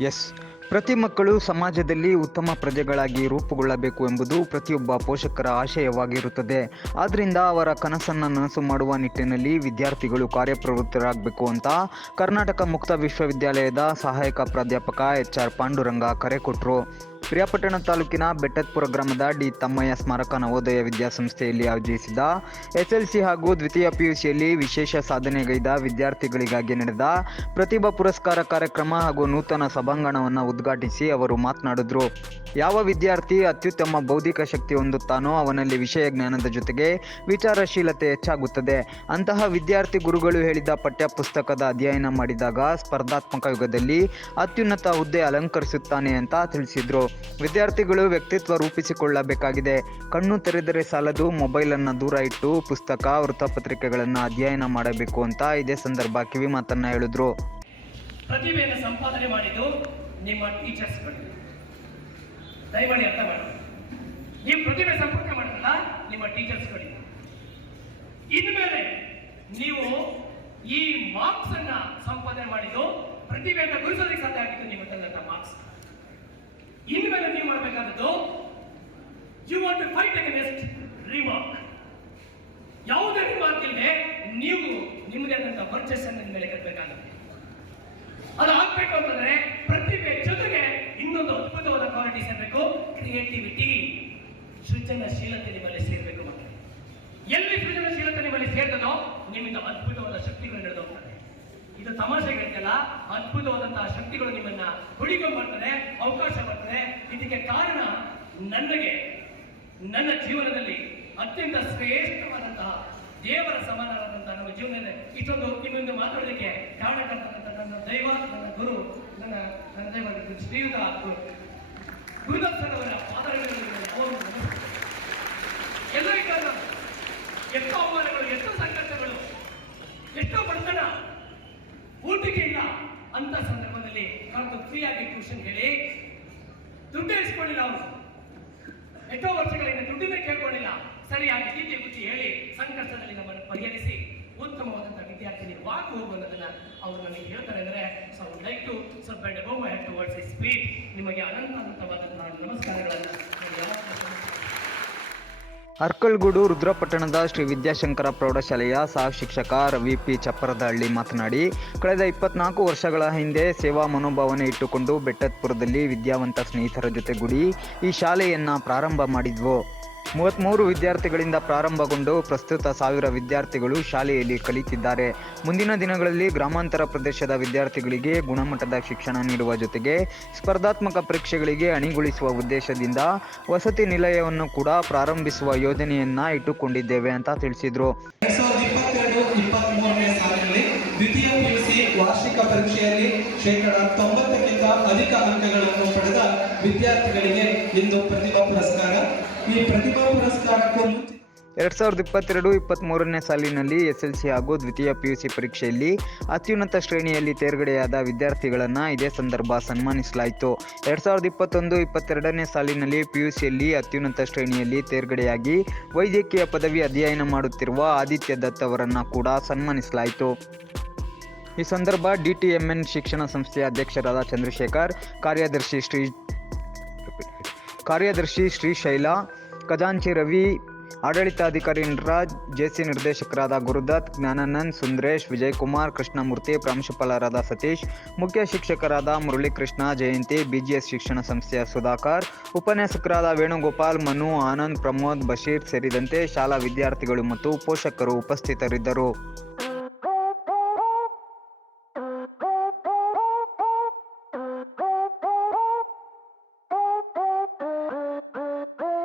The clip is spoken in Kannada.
ಎಸ್ ಪ್ರತಿ ಮಕ್ಕಳು ಸಮಾಜದಲ್ಲಿ ಉತ್ತಮ ಪ್ರಜೆಗಳಾಗಿ ರೂಪುಗೊಳ್ಳಬೇಕು ಎಂಬುದು ಪ್ರತಿಯೊಬ್ಬ ಪೋಷಕರ ಆಶಯವಾಗಿರುತ್ತದೆ. ಆದ್ದರಿಂದ ಅವರ ಕನಸನ್ನು ನನಸು ಮಾಡುವ ನಿಟ್ಟಿನಲ್ಲಿ ವಿದ್ಯಾರ್ಥಿಗಳು ಕಾರ್ಯಪ್ರವೃತ್ತರಾಗಬೇಕು ಅಂತ ಕರ್ನಾಟಕ ಮುಕ್ತ ವಿಶ್ವವಿದ್ಯಾಲಯದ ಸಹಾಯಕ ಪ್ರಾಧ್ಯಾಪಕ ಎಚ್ ಆರ್ ಪಾಂಡುರಂಗ ಕರೆ ಕೊಟ್ಟರು ಪ್ರಿಯಾಪಟ್ಟಣ ತಾಲೂಕಿನ ಬೆಟ್ಟತ್ಪುರ ಗ್ರಾಮದ ಡಿ ತಮ್ಮಯ್ಯ ಸ್ಮಾರಕ ನವೋದಯ ವಿದ್ಯಾಸಂಸ್ಥೆಯಲ್ಲಿ ಆಯೋಜಿಸಿದ ಎಸ್ಎಲ್ಸಿ ಹಾಗೂ ದ್ವಿತೀಯ ಪಿಯುಸಿಯಲ್ಲಿ ವಿಶೇಷ ಸಾಧನೆಗೈದ ವಿದ್ಯಾರ್ಥಿಗಳಿಗಾಗಿ ನಡೆದ ಪ್ರತಿಭಾ ಪುರಸ್ಕಾರ ಕಾರ್ಯಕ್ರಮ ಹಾಗೂ ನೂತನ ಸಭಾಂಗಣವನ್ನು ಉದ್ಘಾಟಿಸಿ ಅವರು ಮಾತನಾಡಿದ್ರು. ಯಾವ ವಿದ್ಯಾರ್ಥಿ ಅತ್ಯುತ್ತಮ ಬೌದ್ಧಿಕ ಶಕ್ತಿ ಹೊಂದುತ್ತಾನೋ ಅವನಲ್ಲಿ ವಿಷಯ ಜ್ಞಾನದ ಜೊತೆಗೆ ವಿಚಾರಶೀಲತೆ ಹೆಚ್ಚಾಗುತ್ತದೆ. ಅಂತಹ ವಿದ್ಯಾರ್ಥಿ ಗುರುಗಳು ಹೇಳಿದ ಪಠ್ಯಪುಸ್ತಕದ ಅಧ್ಯಯನ ಮಾಡಿದಾಗ ಸ್ಪರ್ಧಾತ್ಮಕ ಯುಗದಲ್ಲಿ ಅತ್ಯುನ್ನತ ಹುದ್ದೆ ಅಲಂಕರಿಸುತ್ತಾನೆ ಅಂತ ತಿಳಿಸಿದ್ರು. ವಿದ್ಯಾರ್ಥಿಗಳು ವ್ಯಕ್ತಿತ್ವ ರೂಪಿಸಿಕೊಳ್ಳಬೇಕಾಗಿದೆ. ಕಣ್ಣು ತೆರೆದರೆ ಸಾಲದು, ಮೊಬೈಲನ್ನು ದೂರ ಇಟ್ಟು ಪುಸ್ತಕ, ವೃತ್ತಪತ್ರಿಕೆಗಳನ್ನು ಅಧ್ಯಯನ ಮಾಡಬೇಕು ಅಂತ ಇದೇ ಸಂದರ್ಭ ಕಿವಿ ಮಾತನ್ನ ಹೇಳಿದ್ರು. ಪ್ರತಿಭೆಯನ್ನು ಸಂಪಾದನೆ ಮಾಡಿದ್ದು ನಿಮ್ಮ ಟೀಚರ್ಸ್ಗಳು. ದಯಮಾಡಿ ಅರ್ಥ ಮಾಡಿ. ನೀವು ಪ್ರತಿಭೆ ಸಂಪರ್ಕ ಮಾಡಿದ್ರಲ್ಲ, ನಿಮ್ಮ ಟೀಚರ್ಸ್ಗಳಿಂದ ಇನ್ಮೇಲೆ ನೀವು ಈ ಮಾರ್ಕ್ಸ್ ಅನ್ನ ಸಂಪಾದನೆ ಮಾಡಿದ್ದು ಪ್ರತಿಭೆಯನ್ನು ಗುರುಸೋದಕ್ಕೆ ಸಾಧ್ಯ ಆಗಿತ್ತು ನಿಮ್ಮ ತಂದಂತ ಮಾರ್ಕ್ಸ್. ಇನ್ಮೇಲೆ ನೀವು ಮಾಡಬೇಕಾದದ್ದು you want to fight against remark ಯಾವುದೇ ರಿಮಾರ್ಕ್ ಇಲ್ಲದೆ ನೀವು ನಿಮಗೆ ಆದಂತಹ ವರ್ಚಸ್ಸನ್ನು ಮೇಲೆ ಕಟ್ಟಬೇಕಾಗುತ್ತೆ. ಅದು ಆಗ್ಬೇಕು ಅಂತಂದ್ರೆ ಪ್ರತಿಭೆ ಜೊತೆಗೆ ಇನ್ನೊಂದು ಅದ್ಭುತವಾದ ಕ್ವಾಲಿಟಿ ಸೇರ್ಬೇಕು ಕ್ರಿಯೇಟಿವಿಟಿ ಸೃಜನಶೀಲತೆ ನಿಮ್ಮಲ್ಲಿ ಸೇರಬೇಕು ಮಕ್ಕಳು ಎಲ್ಲಿ ಸೃಜನಶೀಲತೆ ನಿಮ್ಮಲ್ಲಿ ಸೇರ್ತದೋ, ನಿಮ್ಮಿಂದ ಅದ್ಭುತವಾದ ಶಕ್ತಿಗಳು ನಡೆದು ಹೋಗ್ತದೆ ಇದು ತಮಾಷೆಗಳಿಗೆಲ್ಲ ಅದ್ಭುತವಾದಂತಹ ಶಕ್ತಿಗಳು ನಿಮ್ಮನ್ನ ಹುಡಿಕೊಂಡು ಬರ್ತದೆ, ಅವಕಾಶ ಬರ್ತದೆ. ಇದಕ್ಕೆ ಕಾರಣ ನನಗೆ, ನನ್ನ ಜೀವನದಲ್ಲಿ ಅತ್ಯಂತ ಶ್ರೇಷ್ಠವಾದಂತಹ ದೇವರ ಸಮಾನವಾದಂತಹ ನಮ್ಮ ಜೀವನದ ಇಷ್ಟೊಂದು ಇನ್ನೊಂದು ಮಾತಾಡಲಿಕ್ಕೆ ಕಾರಣಕರ್ತಕ್ಕಂಥ ನನ್ನ ದೈವ, ನನ್ನ ಗುರು, ನನ್ನ ನನ್ನ ದೈವ ಶ್ರೀಯುತ ಗುರು. ಗುರುದತ್ತನವರ ಅವರ ಪಾದಗಳಲ್ಲಿ ಅವರು ಎಲ್ಲರಿಗೂ ಕಾರಣ ಎಷ್ಟೋ ಅವಮಾನಗಳು ಎಷ್ಟೋ ಸಂಕಷ್ಟಗಳು ಎಷ್ಟೋ ಬಡತನ ಊಟಕ್ಕೆ ಇಲ್ಲ ಅಂತ ಸಂದರ್ಭದಲ್ಲಿ ಕರೆದು ಫ್ರೀಯಾಗಿ ಹೇಳಿ ದುಡ್ಡು ಇಸ್ಕೊಂಡಿಲ್ಲ ಅವನು ಎಷ್ಟೋ ವರ್ಷಗಳಿಂದ ದುಡ್ಡಿನ ಕೇಳ್ಕೊಂಡಿಲ್ಲ. ಸರಿಯಾಗಿ ಗೀತೆ ಬುದ್ಧಿ ಹೇಳಿ ಸಂಕಷ್ಟದಲ್ಲಿ ನಮ್ಮನ್ನು ಪರಿಹರಿಸಿ ಉತ್ತಮವಾದಂತಹ ವಿದ್ಯಾರ್ಥಿನಿರ್ವಾಗಿ ಅನ್ನೋದನ್ನ ಅವರು ನನಗೆ ಹೇಳ್ತಾರೆ ಅಂದ್ರೆ so would like to so bed above head towards speed ನಿಮಗೆ ಅನಂತ ಅನಂತವಾದಂತಹ ನಮಸ್ಕಾರಗಳನ್ನು. ಅರ್ಕಲ್ಗೂಡು ರುದ್ರಪಟ್ಟಣದ ಶ್ರೀ ವಿದ್ಯಾಶಂಕರ ಪ್ರೌಢಶಾಲೆಯ ಸಹ ಶಿಕ್ಷಕ ರವಿ ಪಿ ಚಪ್ಪರದಹಳ್ಳಿ ಮಾತನಾಡಿ, ಕಳೆದ ಇಪ್ಪತ್ನಾಲ್ಕು ವರ್ಷಗಳ ಹಿಂದೆ ಸೇವಾ ಮನೋಭಾವನೆ ಇಟ್ಟುಕೊಂಡು ಬೆಟ್ಟತ್ಪುರದಲ್ಲಿ ವಿದ್ಯಾವಂತ ಸ್ನೇಹಿತರ ಜೊತೆಗೂಡಿ ಈ ಶಾಲೆಯನ್ನು ಪ್ರಾರಂಭ ಮಾಡಿದ್ವು. ಮೂವತ್ತ್ಮೂರು ವಿದ್ಯಾರ್ಥಿಗಳಿಂದ ಪ್ರಾರಂಭಗೊಂಡು ಪ್ರಸ್ತುತ ಸಾವಿರ ವಿದ್ಯಾರ್ಥಿಗಳು ಶಾಲೆಯಲ್ಲಿ ಕಲಿತಿದ್ದಾರೆ. ಮುಂದಿನ ದಿನಗಳಲ್ಲಿ ಗ್ರಾಮಾಂತರ ಪ್ರದೇಶದ ವಿದ್ಯಾರ್ಥಿಗಳಿಗೆ ಗುಣಮಟ್ಟದ ಶಿಕ್ಷಣ ನೀಡುವ ಜೊತೆಗೆ ಸ್ಪರ್ಧಾತ್ಮಕ ಪರೀಕ್ಷೆಗಳಿಗೆ ಅಣಿಗೊಳಿಸುವ ಉದ್ದೇಶದಿಂದ ವಸತಿ ನಿಲಯವನ್ನು ಕೂಡ ಪ್ರಾರಂಭಿಸುವ ಯೋಜನೆಯನ್ನ ಇಟ್ಟುಕೊಂಡಿದ್ದೇವೆ ಅಂತ ತಿಳಿಸಿದ್ರು. ವಾರ್ಷಿಕ ಪರೀಕ್ಷೆಯಲ್ಲಿ ಶೇಕಡ ತೊಂಬತ್ತಕ್ಕಿಂತ ಅಧಿಕ ಅಂಕಗಳನ್ನು ಪಡೆದ ವಿದ್ಯಾರ್ಥಿಗಳಿಗೆ ಇಂದು ಪ್ರತಿಭಾ ಪುರಸ್ಕಾರ. ಈ ಪ್ರತಿಭಾ ಪುರಸ್ಕಾರಕ್ಕೂ ಮುಂಚೆ ಎರಡ್ ಸಾವಿರದ ಇಪ್ಪತ್ತೆರಡು ಇಪ್ಪತ್ತ್ಮೂರನೇ ಸಾಲಿನಲ್ಲಿ ಎಸ್ಎಲ್ಸಿ ಹಾಗೂ ದ್ವಿತೀಯ ಪಿಯುಸಿ ಪರೀಕ್ಷೆಯಲ್ಲಿ ಅತ್ಯುನ್ನತ ಶ್ರೇಣಿಯಲ್ಲಿ ತೇರ್ಗಡೆಯಾದ ವಿದ್ಯಾರ್ಥಿಗಳನ್ನು ಇದೇ ಸಂದರ್ಭ ಸನ್ಮಾನಿಸಲಾಯಿತು. ಎರಡ್ ಸಾವಿರದ ಇಪ್ಪತ್ತೊಂದು ಇಪ್ಪತ್ತೆರಡನೇ ಸಾಲಿನಲ್ಲಿ ಪಿಯುಸಿಯಲ್ಲಿ ಅತ್ಯುನ್ನತ ಶ್ರೇಣಿಯಲ್ಲಿ ತೇರ್ಗಡೆಯಾಗಿ ವೈದ್ಯಕೀಯ ಪದವಿ ಅಧ್ಯಯನ ಮಾಡುತ್ತಿರುವ ಆದಿತ್ಯ ದತ್ ಅವರನ್ನು ಕೂಡ ಸನ್ಮಾನಿಸಲಾಯಿತು. ಈ ಸಂದರ್ಭ ಡಿಟಿಎಂಎನ್ ಶಿಕ್ಷಣ ಸಂಸ್ಥೆಯ ಅಧ್ಯಕ್ಷರಾದ ಚಂದ್ರಶೇಖರ್, ಕಾರ್ಯದರ್ಶಿ ಶ್ರೀ ಕಾರ್ಯದರ್ಶಿ ಶ್ರೀ ಶೈಲಾ, ಖಜಾಂಚಿ ರವಿ, ಆಡಳಿತಾಧಿಕಾರಿ ನಟರಾಜ್, ಜೆಸಿ ನಿರ್ದೇಶಕರಾದ ಗುರುದತ್, ಜ್ಞಾನಾನಂದ್, ಸುಂದರೇಶ್, ವಿಜಯಕುಮಾರ್, ಕೃಷ್ಣಮೂರ್ತಿ, ಪ್ರಾಂಶುಪಾಲರಾದ ಸತೀಶ್, ಮುಖ್ಯ ಶಿಕ್ಷಕರಾದ ಮುರಳೀಕೃಷ್ಣ, ಜಯಂತಿ, ಬಿಜಿಎಸ್ ಶಿಕ್ಷಣ ಸಂಸ್ಥೆಯ ಸುಧಾಕರ್, ಉಪನ್ಯಾಸಕರಾದ ವೇಣುಗೋಪಾಲ್, ಮನು, ಆನಂದ್, ಪ್ರಮೋದ್, ಬಶೀರ್ ಸೇರಿದಂತೆ ಶಾಲಾ ವಿದ್ಯಾರ್ಥಿಗಳು ಮತ್ತು ಪೋಷಕರು ಉಪಸ್ಥಿತರಿದ್ದರು.